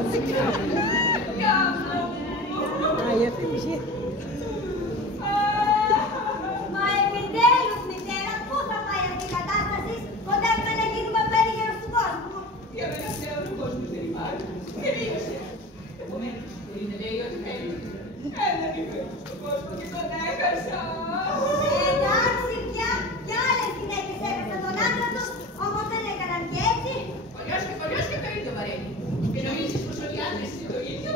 Μα επιτέλους, μητέρα, πού θα πάει αυτή η κατάσταση, κοντεύουμε να γίνουμε περίγερος του κόσμου. Για μένα πλέον ο κόσμος δεν υπάρχει. Τελείωσε. Επομένως, είναι λέει ότι θέλει. Έναν υπέροχο στον κόσμο και τον έχασα. Εντάξει πια, κι άλλες γυναίκες έχασαν τον άντρα τους, όμως δεν έκαναν και έτσι. Πολιός και το ίδιο βαραίνει. Και νομίζεις πως όλοι οι άντρες είναι το ίδιο.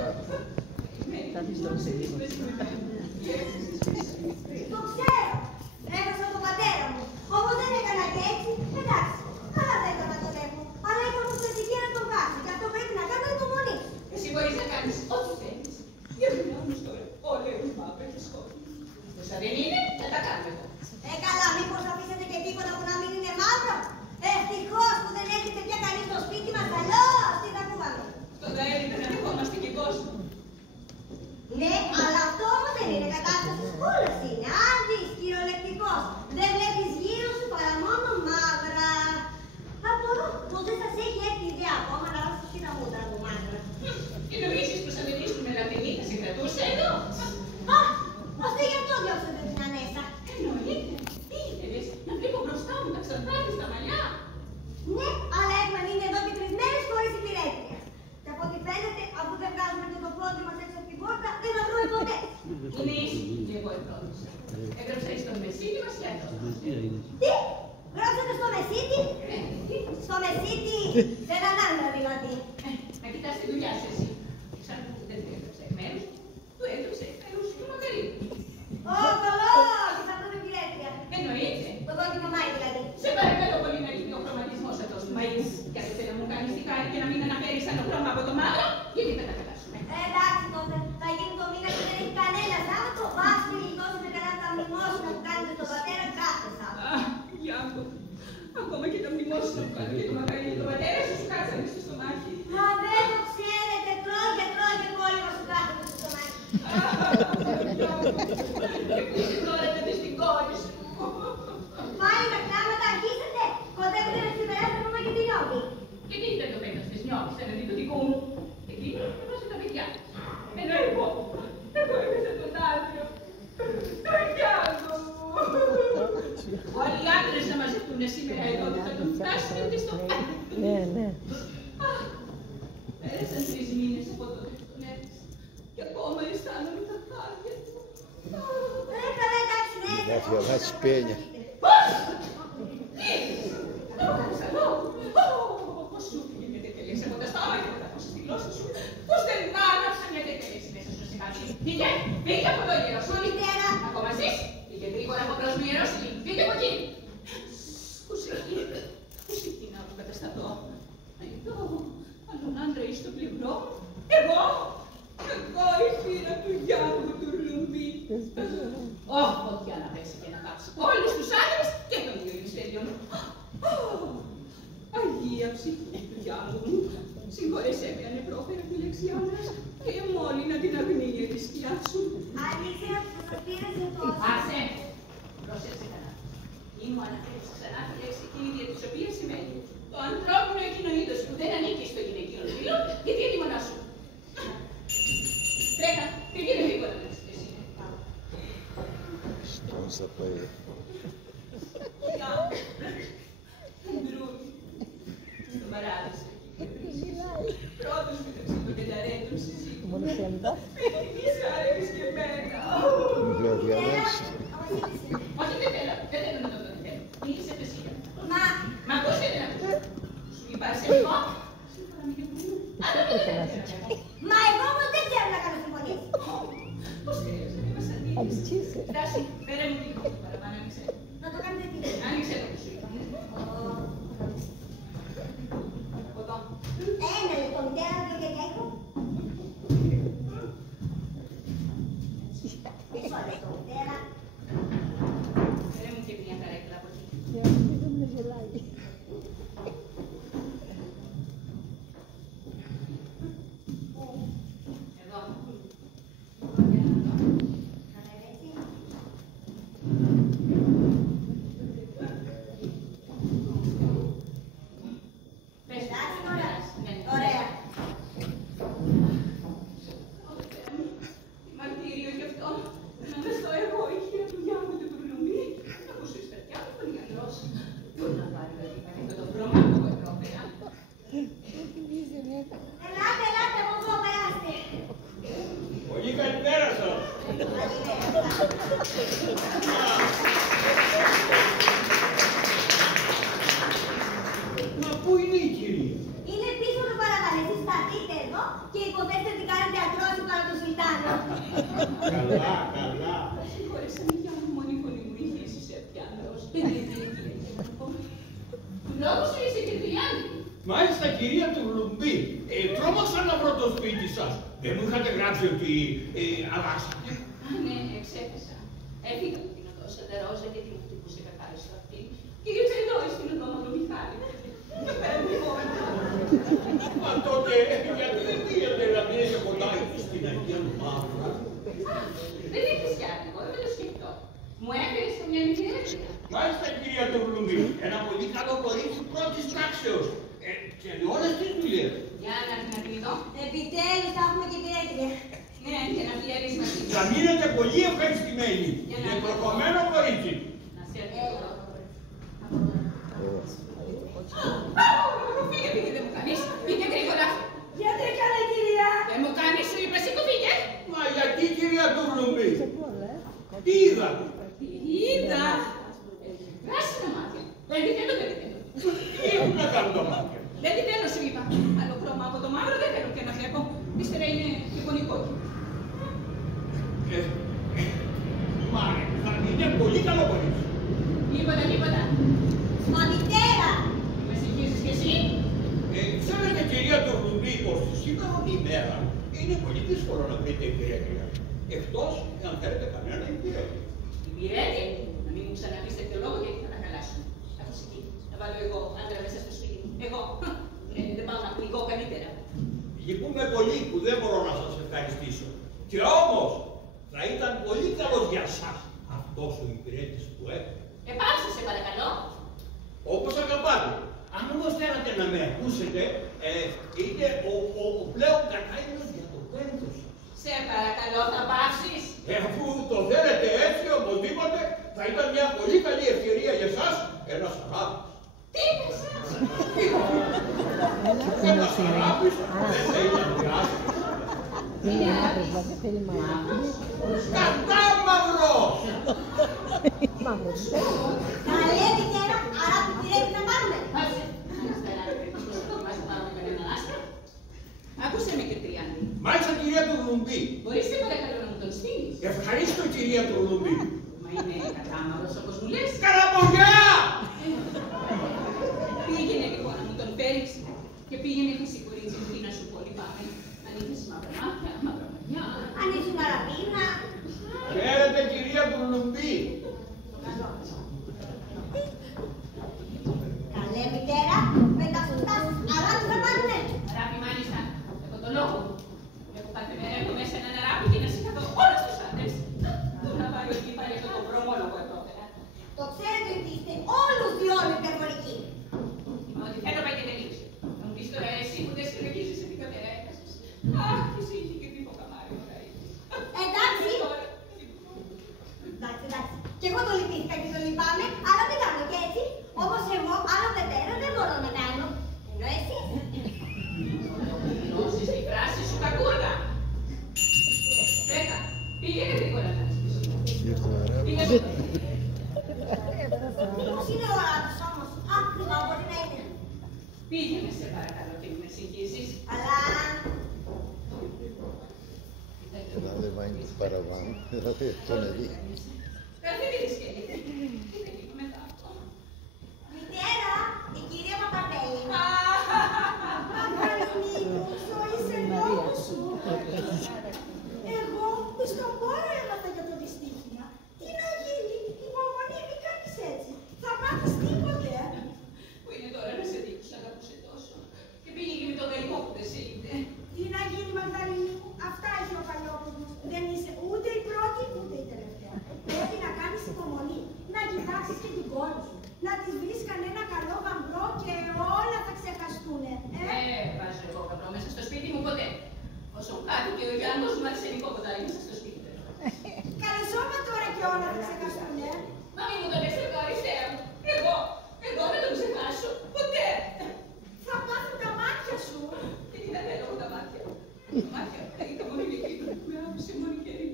Το ξέρω, έχασα τον πατέρα μου, όμως δεν έκανα και έτσι. Εντάξει, καλά θα ήταν να τον έχω, αλλά είχα προσθετική να τον χάσει και αυτό πρέπει να κάνω υπομονή. Εσύ μπορείς να κάνεις ό,τι θέλεις. Για μένα όμως τώρα όλα έχουν μαύρα και σκότει. Όσα δεν είναι, θα τα κάνουμε εδώ. Καλά, μήπως αφήσετε και τίποτα που να μην είναι μαύρο. Ευτυχώς που δεν έχετε πια κανείς στο σπίτι μας, αλλιώς τι θα κουβάμε. Στον αέρι δεν ανεχόμαστε και κόσμο. Ναι, αλλά αυτό όμως δεν είναι κατάσταση. Όλος είναι. Άντης, κυριολεκτικός. Δεν βλέπεις γύρω σου παρά μόνο μαύρα. Απορώ πως δεν σας έχει έρθει ιδέα ακόμα να βάσεις και τα μούτρα μου μαύρα. Και νομίζεις πως αν δεν ήσουν λατινή θα σε κρατούσε εδώ. Α, ώστε γι' αυτό διώξατε την Ανέσσα. Εννοείται. Τι ήθελες, να βλέπω μπροστά μου τα ξαντάρια στα μαλλιά. Ναι, αλλά έχουμε μείνει εδώ και 3 μέρες χωρίς υπηρέτρια. Και από ό,τι φαίνεται, αφού δεν βγάζουμε και το πόδι μας έξω από την πόρτα, δεν θα βρούμε ποτέ. Είναι ήσυχη και εγώ επρόντωσα. Έγραψα στον Μεσίτη μας και αυτό. Τι, γράψατε στο Μεσίτη? Στο Μεσίτη, σε έναν άντρα δηλαδή. Να κοιτάς τη δουλειά σου εσύ. Σαν που δεν του έγραψα εκ μέρους, του έγραψα εκ μέρους του Μακαρίτου. Ω, καλό, και θα βρούμε υπηρέτρια. Εννοείται. Το δόκιμο Μάη δηλαδή. Σε παρακαλώ πολύ να λείπει ο χρωματισμός αυτός του μαΐς. Και αν θέλει να μου κάνεις τι κάνει και να μην αναφέρει σαν το χρώμα από το μαύρο, γιατί θα τα κατάσουμε. Εντάξει τότε, θα γίνει το μήνα και δεν έχει κανένα Σάββατο. Πας και γλιτώσετε κανένα τα μνημόσυνα που κάνετε στον πατέρα κάθε Σάββατο. Αχ, Γιάννο, ακόμα και τα μνημόσυνα που κάνει και το μακαρί του πατέρα σου σου κάτσανε στο στομάχι. Μα δεν το ξέρετε, τρώγε κόλλημα σου κάθεται στο στομάχι. Και πού είσαι τώρα να δεις την κόρη σου. Πάλι τα κλάματα αρχίσετε, κοντεύετε να συμπεράσετε ακόμα και την νιώμη. Και τι ήταν το πέτας της νιώμης, έναντι του δικού μου. Εκείνη έδωσε τα παιδιά. Ενώ εγώ έκανα τον άντρα. Το Γιάννο. Όλοι οι άντρες να μαζευτούν σήμερα εδώ και θα τον φτάσουν ούτε στο πάλι. Ναι. Πέρασαν 3 μήνες από τότε που τον έδειξα. Και ακόμα αισθάνομαι τα χάρια του. Καλά, εντάξει, ναι. Να διαβάσεις πένια. Πώς! Τι! Καλό! Πώς σου πήγε μια τέτοια λέξη από τα στόμα και τα στη γλώσσα σου. Πώς δεν άναψα μια τέτοια λέξη μέσα στο σημάδι. Φύγε από εδώ ιεροσούλη. Ακόμα ζεις. Φύγε γρήγορα από μπρος μου ιερόσουλη. Φύγε από εκεί. Πού εκεί να του κατασταθώ. Εδώ, άλλον άντρα εις στο πλευρό μου. Εγώ η φύρα του Γιάννου του Ρλουμπή. Φωτιά να πέσει και να κάψει όλους τους άντρες και των δύο ημισφαίριων. Αγία ψυχή του Γιάννου μου, συγχωρέσέ με αν επρόφερα τη λέξη άντρας και εμόλυνα την αγνία της σκιάς σου. Αλήθεια, σας πήρασε τόσο. Άσε, πρόσεξε καλά. Μη μου αναφέρεις ξανά τη λέξη εκείνη δια της οποίας σημαίνει το ανθρώπινο εκείνο είδος που δεν ανήκει στο γυναικείο φύλλο, γιατί είναι μονά σου. Τρέχα, πήγαινε γρήγορα να εσύ. Στον θα πάει. Μπρούι, το παράδεισο. Πρώτος μεταξύ των πενταρέντων συζήτων. Πήγαινες άρεγες και εμένα. Δεν διαβάσει. Όχι, δεν θέλω να το θέλω. Μίλησε φυσικά. Μα πώς είναι να πεις. Σου είπα σε εγώ. Σύμφωνα με την μου. Αλλά δεν θέλω να κάνω. Μα εγώ όμως δεν ξέρω να κάνω συμφωνίες. Πώς χρειάζεται να μας αντίξεις. Στάση, πέρα μου λίγο παραπάνω, άνοιξε. Να το κάνετε τι. Άνοιξε το που σου είπα. Εδώ. Ένα λεπτό, μητέρα, δύο και έχω. Μισό λεπτό, μητέρα. Πέρα μου και μια καρέκλα από εκεί. Εδώ. Να είναι έτσι. Μα πού είναι η κυρία? Είναι πίσω το παρακαλέσει, σταθείτε εδώ και υποθέστε ότι κάνετε ακρόαση παρά τον Σουλτάνο. Καλά, καλά. Συγχώρεσα με για μόνη φωνή μου είχε εσύ σε πιάνος. Του λόγου σου είσαι και Τριάννη. Μάλιστα, κυρία του Λουμπή, τρόμαξα να βρω το σπίτι σας. Δεν μου είχατε γράψει ότι αλλάξατε? Α, ναι, εξέφεσα. Έφυγα από την οδό σαν τα ρόζα και την χτυπούσε καθάριστο αυτή. Και ήρθε εδώ στην οδό με τον Μιχάλη. Μα τότε, γιατί δεν πήγατε να μείνετε κοντά στην Αγία Μαύρα? Δεν είχες κι άδικο, δεν το σκεφτώ. Μου έφερες καμιά μητέρα. Μάλιστα, κυρία του Λουμπή, ένα πολύ καλό κορίτσι πρώτης τάξεως. Ξέρει όλες τις δουλειές. Για να την δω. Επιτέλους θα έχουμε και πυρέτρια. Ναι, για να φλιαρείς μαζί. Θα μείνετε πολύ ευχαριστημένοι. Είναι προκομμένο κορίτσι. Να σε αρχίσω. Φύγε, δεν μου κάνεις. Φύγε γρήγορα. Γιατί έκανε κυρία? Δεν μου κάνεις, σου είπα, σήκω, φύγε. Μα γιατί, κυρία του Λουμπή? Τι είδατε? Τι είδα. Πράσινα μάτια. Δεν τη θέλω, δεν τη θέλω. Τι έχουν να κάνουν τα μάτια? Δεν τη θέλω, σου είπα. Άλλο χρώμα από το μαύρο δεν θέλω πια να βλέπω. Ύστερα είναι εικονικό. Μα θα είναι πολύ καλό κορίτσι. Τίποτα. Μα μητέρα! Με συγχύσεις κι εσύ. Ξέρετε, κυρία του Λουμπή, πως σήμερα ημέρα είναι πολύ δύσκολο να βρείτε υπηρέτρια. Εκτός αν θέλετε κανένα υπηρέτη. Υπηρέτη, να μην μου ξαναπείς τέτοιο λόγο γιατί θα τα χαλάσω. Ακούς εκεί, να βάλω εγώ άντρα μέσα στο σπίτι μου. Εγώ. Δεν πάω να πνιγώ καλύτερα. Λυπούμε πολύ που δεν μπορώ να σας ευχαριστήσω. Και όμως θα ήταν πολύ καλός για σας αυτός ο υπηρέτης που έχω. Πάψε, σε παρακαλώ. Όπως αγαπάτε. Αν όμως θέλατε να με ακούσετε, είναι ο πλέον κατάλληλος για το πέντο σας. Σε παρακαλώ, θα πάψεις. Αφού το θέλετε έτσι, οπωσδήποτε, θα ήταν μια πολύ καλή ευκαιρία για εσάς, ένας αράπης. Τι είπες? Ένας αράπης δεν θα ήταν πράσινος. Είναι μαύρος. Κατάμαυρος! Καλέ μητέρα, άρα τι πυρέτη να πάρουμε. Πάψε. Μας θα πάρουμε κανέναν άστρο. Άκουσε με και Τριάννη. Μάλιστα, κυρία του Λουμπή. Μπορείς σε παρακαλώ να μου τον στείλεις? Ευχαρίστω, κυρία του Λουμπή. Μα είναι κατάμαυρος όπως μου λες. Καραμπογιά! Πήγαινε λοιπόν να μου τον φέρεις και πήγαινε και εσύ κορίτσι μου τι να σου πω λυπάμαι. Αν είχες μαύρα μάτια, μαύρα μαλλιά. Αν ήσουν αραπίνα. Χαίρετε, κυρία του Λουμπή. Καλέ μητέρα, με τα σωστά αλλά τι θα πάρουνε. Αράπη μάλιστα, έχω το λόγο μου. Έχω κάθε μέρα έχω μέσα έναν αράπη και να σηκαθώ όλους τους άντρες. Να πάει ότι πάλι αυτό το βρωμόλογο εδώ πέρα. Το ξέρετε ότι είστε όλους διόλου υπερβολικοί. Μα ότι θέλω πάει και τελείωσε. Θα μου πεις τώρα εσύ που δεν συλλογίζεις σε τι καμέρα έκασες. Αχ, εσύ είχε και τύπο καμάρι ωραία είπες. Εντάξει. Εντάξει. Και εγώ το λυπήθηκα και το λυπάμαι, αλλά δεν κάνω κι έτσι. Όπως εγώ άλλο πετέρα δεν μπορώ να κάνω. Ενώ εσείς. Νόσεις τη φράση σου κακούργα. Τρέκα, πήγαινε γρήγορα να σπίσεις. Πήγαινε γρήγορα. Πώς είναι ο Αράπης όμως. Άκρημα μπορεί να είναι. Πήγαινε σε παρακαλώ και μην με συγχύσεις. Αλλά... Να δεν βάνει το παραβάνι, δηλαδή τον εδεί. Καθίδης και λίγο. Είναι λίγο μετά αυτό. Μητέρα, η κυρία Παπαπέλη. Αγαλινή μου, ποιο είσαι λόγος σου. Εγώ στον πόρο έμαθα για το δυστύχημα. Τι να γίνει, υπομονή, μην κάνεις έτσι. Θα μάθεις τίποτε. Που είναι τώρα να σε δείξω, σ' αγαπούσε τόσο. Και πήγε και με τον γαλλικό που δεν σε είδε. Τι να γίνει, Μαγδαλίνη μου, αυτά έχει ο Παλιόπουλος. Δεν είσαι ούτε η πρώτη ούτε η τελευταία. Πρέπει να κάνεις υπομονή, να κοιτάξεις και την κόρη σου. Να της βρεις κανένα καλό γαμπρό και όλα θα ξεχαστούνε. Βάζω εγώ καπρό μέσα στο σπίτι μου ποτέ. Όσο κάτι και ο Γιάννος μου αρσενικό ποτάρι μέσα στο σπίτι. Καλεσόμα τώρα και όλα θα ξεχαστούνε. Μα μην μου το λες εγώ αριστεία μου. Εγώ δεν το ξεχάσω. Ποτέ. Θα πάθουν τα μάτια σου. Και τι δεν θέλω εγώ τα μάτια. Τα μάτια, είχα πολύ μικρή. Με άφησε μόνη καιρή.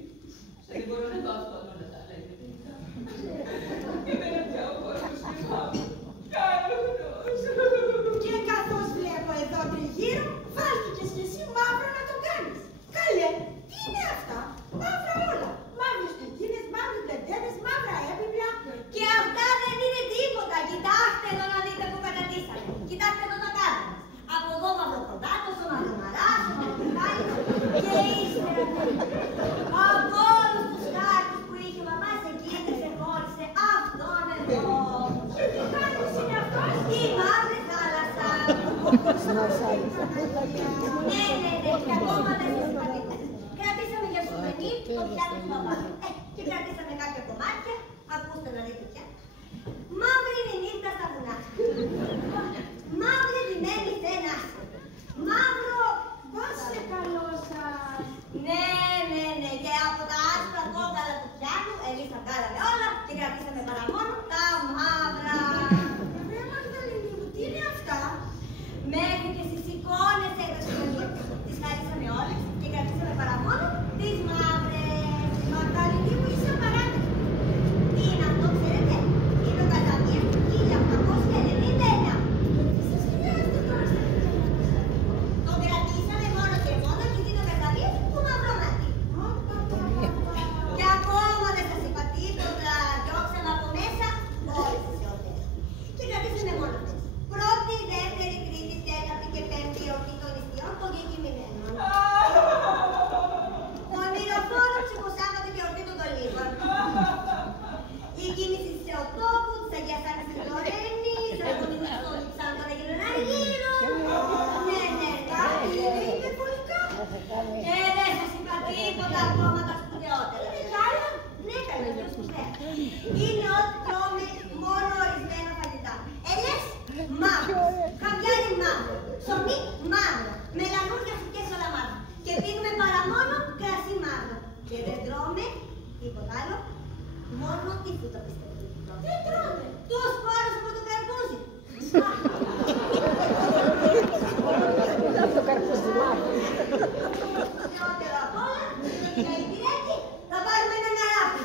Σαν δεν μπορώ να δω αυτό όλα τα άλλα. Ναι, και ακόμα δεν σας συμπαθείτε. Κρατήσαμε για σουβενίρ το πιάτο του μπαμπά. Και κρατήσαμε κάποια κομμάτια, ακούστε να δείτε πια. Μαύρη είναι η νύχτα στα βουνά. Μαύρη λιμένη θένα. Μαύρο, Δώσε καλό σας. ναι, και από τα άσπρα κόκαλα του πιάτου εμείς τα βγάλαμε όλα και κρατήσαμε παρά μόνο τα μαύρα. Ρε Μαγδαληνή μου, τι είναι αυτά? Μέχρι και στις εικόνες έδωσε το γιο. Τις χαρίσαμε όλες και κρατήσαμε παρά μόνο τις μαύρες. Μαγδαληνή μου, είσαι απαράδεκτη. Τι είναι αυτό, ξέρετε? Είναι ο Καζαμίας του 1899. Τι σας χρειάζεται τώρα στα χιλιάδες? Τον κρατήσαμε μόνο και μόνο γιατί το Καζαμίας του μαυρομάτι. Και ακόμα δεν σας είπα τίποτα. Διώξαμε από μέσα όλες τις εορτές. Και κρατήσαμε μόνο αυτές. Πρώτη, δεύτερη, τρίτη, τέταρτη και πέμπτη εορτή των νηστείων των διακειμημένων. Τον Μυροφόρο ψυχοσάββατο και εορτή των Τολίγων. Η κίνηση της Θεοτόπου, της Αγίας Άννης της Λορένης, από την Αλεξάνδρα Αγίων Αργύρου. Ναι, Είναι πολύ κάτω. και δεν σας είπα τίποτα ακόμα τα σπουδαιότερα. Είναι άλλα. Ναι, καλά, είναι σπουδαία. Είναι ό,τι τρώμε μόνο ορισμένα φαγητά. Ελιές, μαύρο. Χαβιάρι, μαύρο. Ψωμί, μαύρο. Μελανούρια φυκές όλα μαύρα. Και πίνουμε παρά μόνο κρασί μαύρο. Και δεν τρώμε τίποτα άλλο. Μόνο τι φρούτα πιστεύετε. Τι τρώμε? Τους σπόρους από το καρπούζι. Το καρπουζιλάκι. Χειρότερο απ' όλα, για η Κυριακή θα πάρουμε έναν αράπη.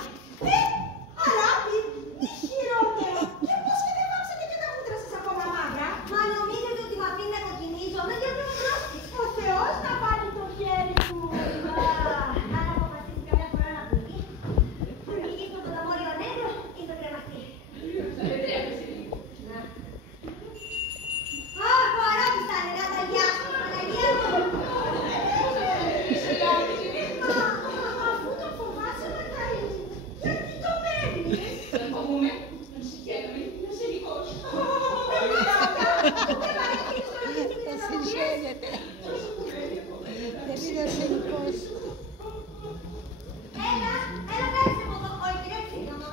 Αράπη, τι χειρότερο. Και πώς και δεν βάψατε και τα μούτρα σας ακόμα μαύρα? Μα νομίζετε ότι με αφήνει να κοκκινίζω, με γιατί με δώσει. Ο Θεός να βάλει το χέρι του. Αν αποφασίσει καμιά φορά να πληγεί, θα πληγεί στο ποταμόριο νεύρο ή στο κρεμαστή. Αχ, ο αράπης θα είναι, να τα γιάσω, Παναγία μου. Μα αφού το φοβάσαι Μαγδαληνή, γιατί το παίρνεις? Δεν φοβούμαι, τον συγχαίρομαι, είναι ασθενικός. Θα συγχαίρεται. Δεν είναι ασθενικός. Έλα, πέρασε από εδώ, όχι, δεν ξύγαμε.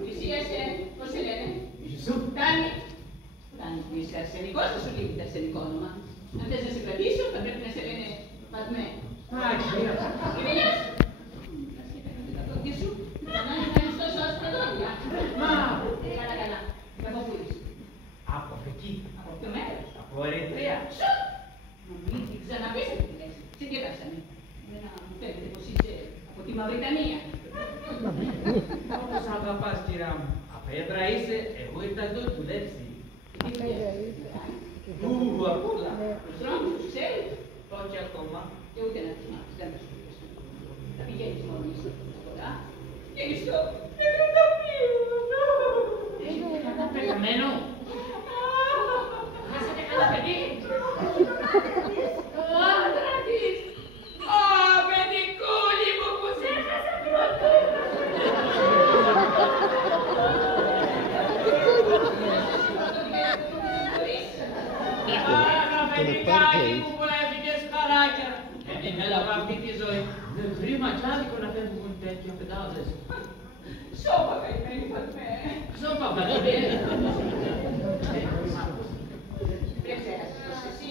Πλησίασε, πώς σε λένε? Φτάνει. Φτάνει που είσαι αρσενικός, θα σου λείπει το αρσενικό όνομα. Αν θες να σε κρατήσω, θα πρέπει να σε λένε Πατμέ. Τι μιλάς? Ασχέτα με τα πόδια σου, να κάνεις τόσο άσπρα δόντια. Καλά. Και από πού είσαι? Από εκεί, Από ποιο μέρος? από Ερυθρέα. Σου! Μην την ξαναπείς αυτή τη λέξη. Σε διαβάσανε. Εμένα μου φαίνεται πως είσαι από τη Μαυριτανία. Όπως αγαπάς, κυρά μου. Απέτρα είσαι, εγώ ήρθα εδώ δουλέψει. Τι δουλεύει? Απ' όλα. Τους δρόμους τους ξέρεις? Όχι ακόμα. Και ούτε να τους μάθεις, δεν θα σου πεις. Θα πηγαίνεις μόνη σου στην αγορά και στο νεκροταφείο. Πεθαμένο. Χάσατε καλά παιδί. Ο άντρα της. Ω, παιδικούλη μου που σε έχασα πρώτα. Παιδικάκι μου που έφυγες χαράκια. Δεν έλαβα αυτή τη ζωή. Δεν κρίμα κι άδικο να φεύγουν τέτοια πετάδες. Σώπα καημένη Φατμέ. Σώπα πατρίδε. Δεν ξέρασες πως εσύ.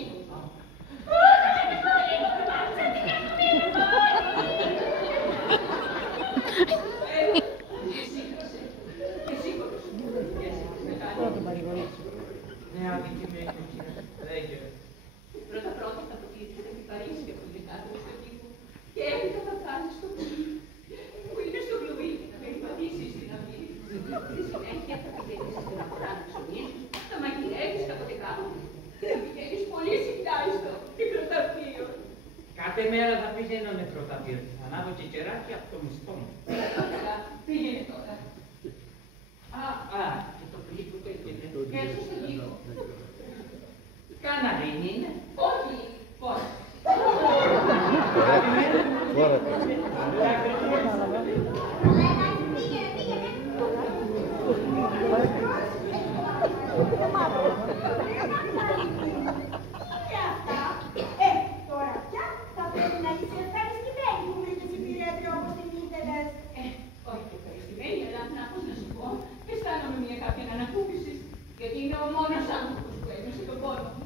Ναι, αδικημένη κύριε. Λέγε. Πρώτα θα ποτίσεις να Παρίσι και από την κάθε στο τύπο και έπειτα θα φτάσεις στο πουλί που είναι στο κλουβί να περιπατήσεις στην αυλή. Στη συνέχεια θα πηγαίνεις στην αγορά να ψωνίσεις, θα μαγειρεύεις κάποτε κάπου και θα πηγαίνεις Κάθε μέρα θα πηγαίνω νεκροταφείο. Θα ανάβω και κεράκι από το μισθό μου. Καλά, πήγαινε τώρα. Και το πλοίο που πήγαινε. Και έτσι στο λίγο. Κάνα δεν είναι. Όχι, πώς. Και αυτά, τώρα πια θα πρέπει να είσαι ευχαριστημένη που βρήκες υπηρέτρια όπως την ήθελες. Όχι και ευχαριστημένη, αλλά να πώς να σου πω, αισθάνομαι μια κάποια ανακούφιση, γιατί είναι ο μόνος άνθρωπος που ένιωσε τον πόνο μου.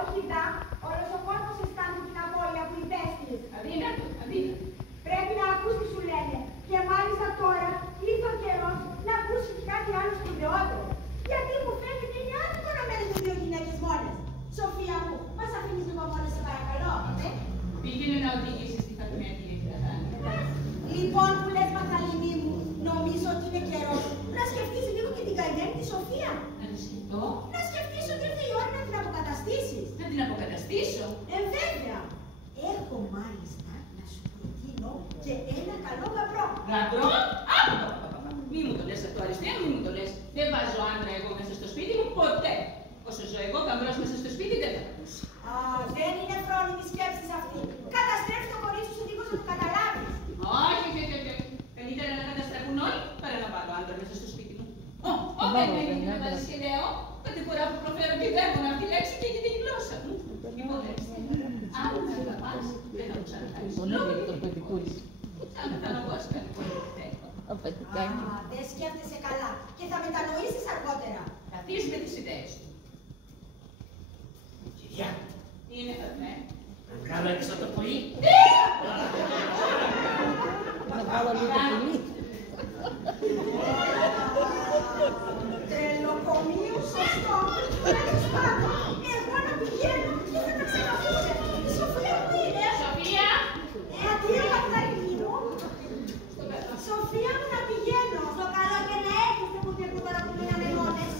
Όχι δα, όλος ο κόσμος αισθάνεται την απώλεια που υπέστηκες. Αδύνατο, αδύνατο. Πρέπει να ακούς τι σου λένε. Και μάλιστα τώρα ήρθε ο καιρός να ακούσει και κάτι άλλο σπουδαιότερο. Γιατί μου φαίνεται είναι άδικο να μένετε δύο γυναίκες μόνες. Σοφία μου, μας αφήνεις λίγο μόνες σε παρακαλώ. Πήγαινε να οδηγήσεις τη Φατιμένη Ειρήνη. Λοιπόν που λες Μαθαληνή μου, νομίζω ότι είναι καιρός να σκεφτείς λίγο και την καημένη τη Σοφία. Να το σκεφτώ. Να σκεφτείς ότι ήρθε η ώρα να την αποκαταστήσεις. Να την αποκαταστήσω. Βέβαια. Έχω μάλιστα να σου προτείνω και ένα καλό γαμπρό. Γαμπρό? Μη μου το λες αυτό, Αριστεία, μη μου το λες. Δεν βάζω άντρα εγώ μέσα στο σπίτι μου ποτέ. Όσο ζω εγώ, γαμπρός μέσα στο σπίτι δεν θα ακούσει. Δεν είναι φρόνιμη σκέψη αυτή. Καταστρέφει το κορίτσι σου δίχως να το καταλάβεις. Όχι. Καλύτερα να καταστραφούν όλοι παρά να βάλω άντρα μέσα στο σπίτι μου. Δεν είναι να βάζεις και λέω, κάθε φορά που προφέρω τη δαίμονα αυτή η λέξη και έχει την γλώσσα μου. Λοιπόν, αν με αγαπάς, δεν θα το ξανακάνεις. Σαν να κάνω εγώ ασκαλή πολύ Δεν σκέφτεσαι καλά και θα μετανοήσεις αργότερα. Καθίσεις με τις ιδέες σου. Κυρία, Τι είναι Φατμέ? να βγάλω έξω το πουλί. Να βγάλω λίγο πουλί. Τρελοκομείο σωστό. Τέλος πάντων, εγώ να πηγαίνω και θα τα ξαναπούμε. Η Σοφία που είναι. Σοφία! Αντίο Μαθαληνή μου. Σοφία μου να πηγαίνω. Στο καλό και να έρχεστε που και που τώρα που μείναμε μόνες.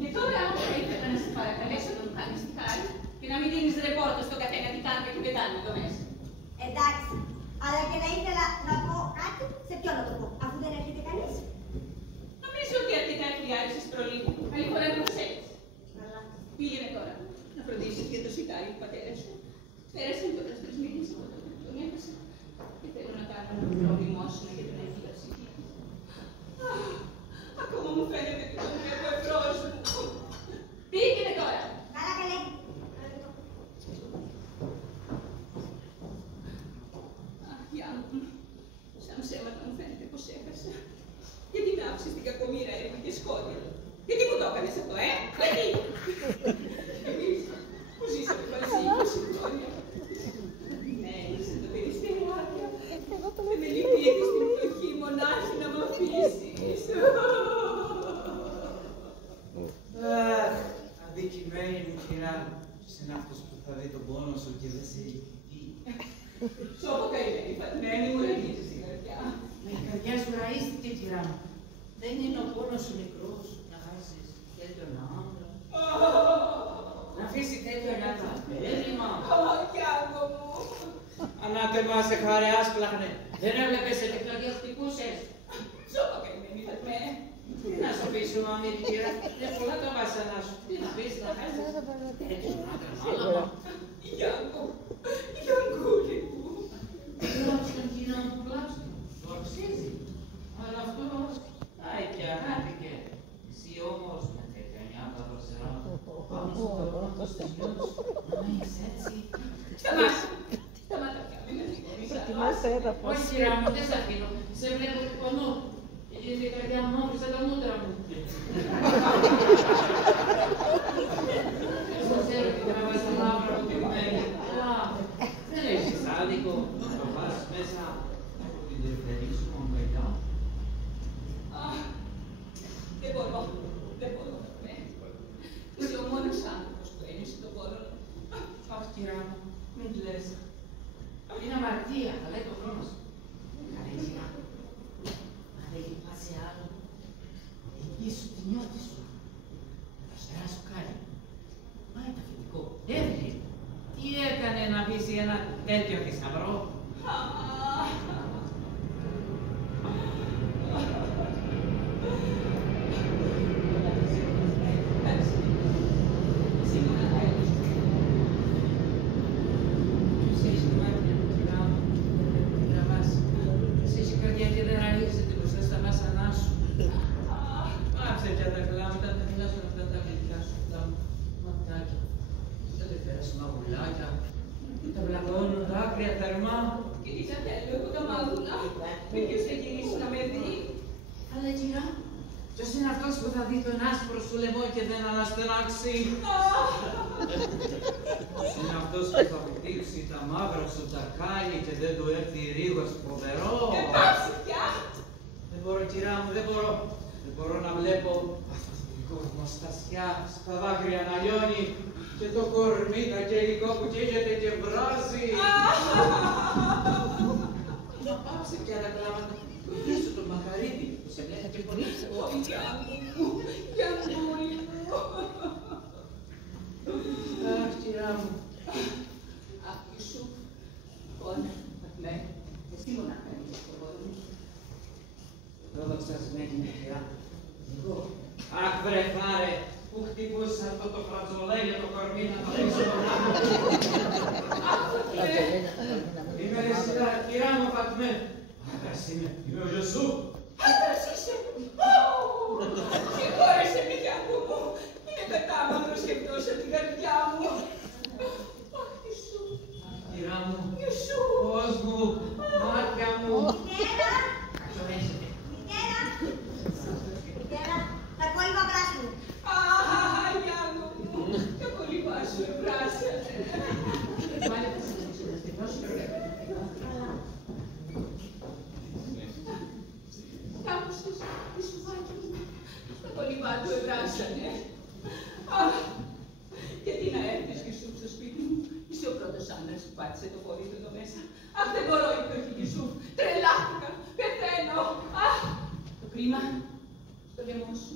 Και τώρα θα ήθελα να σε παρακαλέσω να μου κάνεις τη χάρη και να μην δίνεις ρεπόρτο στο καθένα τι κάνουμε και δεν κάνουμε εδώ μέσα. Εντάξει, αλλά και να ήθελα να πω κάτι, σε ποιον να το πω, αφού δεν έρχεται κανείς. Νομίζω ότι αρκετά χιλιάρισες προλίγου. Άλλη φορά δεν προσέχεις. Πήγαινε τώρα να φροντίσεις για το σιτάρι του πατέρα σου. Πέρασαν τώρα 3 μήνες από τότε που τον έχασα και θέλω να κάνω ένα μικρό μνημόσυνο για την Αγία Ψυχή. Ακόμα μου φαίνεται ότι τον βλέπω εμπρός μου. Πήγαινε τώρα! Καλά καλέ. Αχ, Γιάννη μου, σαν ψέματα μου φαίνεται πως έχασα. Γιατί να άφησες την κακομοίρα έρημη και σκότεινο. Γιατί μου το έκανες αυτό, γιατί! Εμείς που ζήσαμε μαζί 20 χρόνια. Ναι, είσαι το περιστέρι. Δεν με λυπήθηκες στην φτωχή μονάχη να μ' αφήσεις. Αχ, αδικημένη μου κυρά μου. Είναι αυτός που θα δει τον πόνο σου και δεν σε λυπηθεί. Σώπο καημένη, Φατμένη μου, ραγίζεις στην καρδιά. Μα η καρδιά σου ραΐστηκε κυρά μου. Δεν είναι ο πόνος σου μικρός να χάσεις τέτοιον άντρα. Να αφήσει τέτοιον άντρα πέρημα. Γιάννο μου. Ανάτεμα σε χαρεάς πλάχνε. Δεν έβλεπες σε τι καρδιά χτυπούσες. Σώπο καημένη, Φατμέ. Τι να σου πεις σου μαμί κυρά, είναι πολλά τα βάσανα σου. Τι να πεις να χάσεις τέτοιον άντρα μάλαμα. Γιάννο, Γιάννκούλη μου. Τουλάχιστον κυρά μου, τουλάχιστον. Το αξίζει. Αλλά αυτός, πάει και αγάπηκε. Εσύ όμως με τέτοια νιάτα δροσερά, πάμε στο πρώτος τελειώς, να μείνεις έτσι. Σταμάτα πια, μην με Προτιμάς το έδαφος. Όχι κυρά μου, δεν σ' αφήνω. Σε βλέπω του πονού. Γιατί η καρδιά μου μαύρισε τα μούτρα μου. Εγώ ξέρω ότι τραβάς τα μαύρα από την μέρα. Αλλά δεν έχεις άδικο να το πας μέσα από την δεύτερη σου αγκαλιά. Δεν μπορώ, ναι. Είσαι ο μόνος άνθρωπος που ένιωσε τον πόνο. Αχ, κυρά μου, μην λες. Είναι αμαρτία, θα λέει το χρόνο σου. Καλή σιγά. Αν δεν λυπάσαι άλλο, εκεί σου τη νιώτη σου. Εύη, τι έκανε να πείσει ένα τέτοιο θησαυρό? Τα βλαγώνουν δάκρυα θερμά. Και τι σαν θέλω, έχω τα μάγουλα. Με ποιος θα γυρίσει να με δει. Αλλά κυρά, ποιος είναι αυτός που θα δει τον άσπρο σου λαιμό και δεν αναστενάξει? Ποιος είναι αυτός που θα χτύψει τα μαύρα σου τα κάλλη και δεν του έρθει ρίγος φοβερό? Πάψει πια. Δεν μπορώ, κυρά μου, δεν μπορώ. Δεν μπορώ να βλέπω αυτό το δικό στασιά στα δάκρυα να λιώνει και το κορμί τα κελικό που καίγεται και βράζει. Να πάψε πια τα κλάματα. Βοηθήσου τον Μακαρίτη που σε βλέπει και φωνάζει. Ω, Γιάννη μου. Αχ, κυρά μου. Αχ, Ιησού. Ναι, εσύ μονάχα είσαι το πόδι μου. Δόξασμένη είναι, κυρά. Εγώ. Αχ, βρε χάρε, που χτυπούσα αυτό το φρατζολέ για το κορμί να το πίσω τον άνθρωπο. Είμαι ρεσιτά, κυρά μου Φατμέ. Άντρας είμαι ο Ιωσού. Άντρας είσαι. Συγχώρεσαι με Γιάννη μου. Είναι κατάμαυρος και εκτός από την καρδιά μου. Αχ, Ιησού. Κυρά μου, Ιησού. πώς μου, μάτια μου. Μητέρα! Καθορίζεται. Μητέρα! Μητέρα, τα κόλληβα πράσινο. Αχ, Γιάννη μου. Τα κολύμπα σου εμπράσανε. Πάλι θα σε συναστηθώς. Τα άκουσες, Ιησουδάκι μου. Τα κολύμπα του εμπράσανε. Αχ, γιατί να έρθεις Ιησού στο σπίτι μου. Είσαι ο πρώτος άντρας που πάτησε το πόδι του εδώ μέσα. Αχ, δεν μπορώ, είπε ο Ιησού. Τρελάθηκα, πεθαίνω. Αχ, το κρίμα στο λαιμό σου.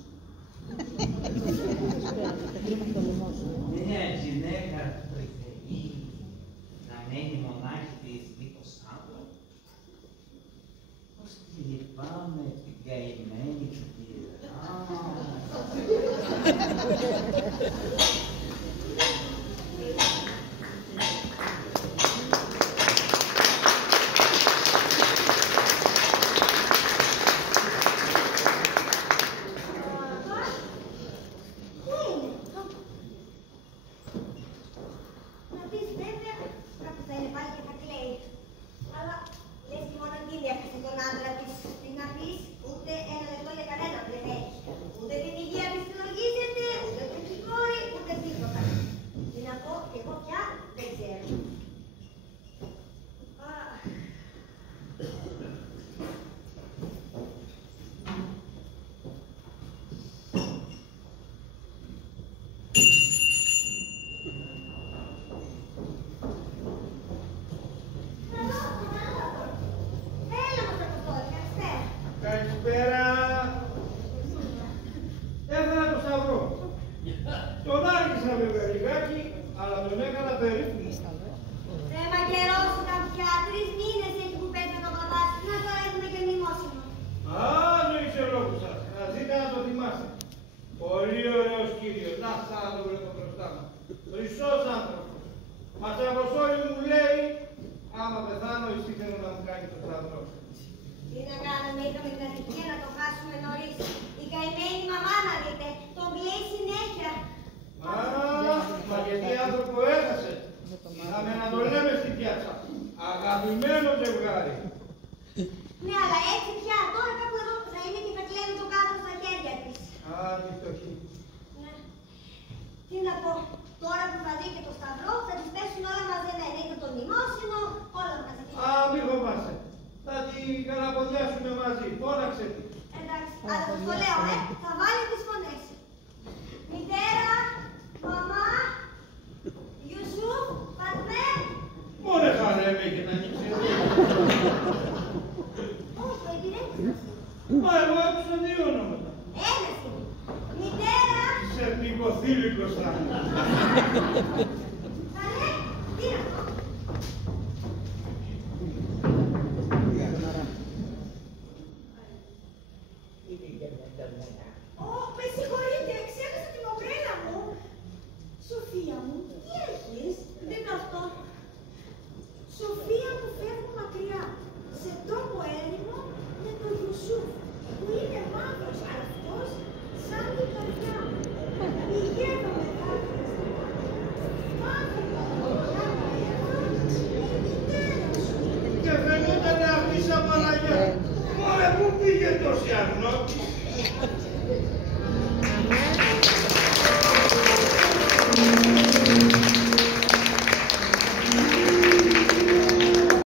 Μια γυναίκα τρυφερή να μένει μονάχη της δίχως άντρα. Πώς τη λυπάμαι την καημένη του κυρά. Να πεις βέβαια, κάπου θα είναι πάλι και θα κλαίει. Αλλά λες και μόνο εκείνη έχασε τον άντρα της. Τι να πεις, ούτε ένα λεπτό για κανέναν δεν έχει. Ούτε την υγεία της την οργίζεται, ούτε την κόρη, ούτε τίποτα. Τι να πω, και εγώ πια δεν ξέρω. Καλησπέρα. Έφερα το σταυρό. Τον άργησα βέβαια λιγάκι, αλλά τον έκανα περίπου. Θέμα καιρός ήταν πια, 3 μήνες έχει που παίζει το παπάς. Να τώρα έχουμε και μνημόσυνο. Άλλο είσαι ο λόγος σας. Να ζείτε να το θυμάστε. Πολύ ωραίος κύριος. Να, θα το βλέπω μπροστά μου. Χρυσός άνθρωπος. Μας Αποστόλη μου λέει, άμα πεθάνω εσύ θέλω να μου κάνει το σταυρό. Τι να κάνουμε, είχαμε την ατυχία να το χάσουμε νωρίς. Η καημένη μαμά να δείτε, τον κλαίει συνέχεια. Α, μα γιατί άνθρωπο έχασε. Είχαμε να το λέμε στην πιάτσα. Αγαπημένο ζευγάρι. Ναι, αλλά έτσι πια, τώρα κάπου εδώ θα είναι και θα κλέβει το κάδρο στα χέρια της. Α, τι φτωχή. Ναι. Τι να πω, τώρα που θα δει και το σταυρό, θα τις πέσουν όλα μαζεμένα. Είναι το μνημόσυνο, όλα μαζί. Α, μη φοβάσαι. Θα την καλαποδιάσουμε μαζί. Φώναξε τη. Εντάξει, αλλά σας το λέω, θα βάλει τις φωνές. Μητέρα, μαμά, Ιουσούφ, Φατμέ. Μωρέ χαρέ με και να ανοίξει. Όχι, το επιδέχτηκες. Μα εγώ άκουσα 2 ονόματα. Ένα είναι. Μητέρα. Σερνικοθήλικος θα είναι. Τύρανα. Με συγχωρείτε, ξέχασα την ομπρέλα μου. Σοφία μου, τι έχεις? Δεν είναι αυτό. Σοφία μου, φεύγω μακριά, σε τόπο έρημο με τον Ιουσούφ, που είναι μαύρος αυτός σαν την καρδιά μου. Πηγαίνω με δάκρυα στα μάτια, μαύρα πολλά νεύρα, η μητέρα σου. Και φαινόταν αυτή σαν Παναγιά. Μωρέ, πού πήγε τόση αγνώτη?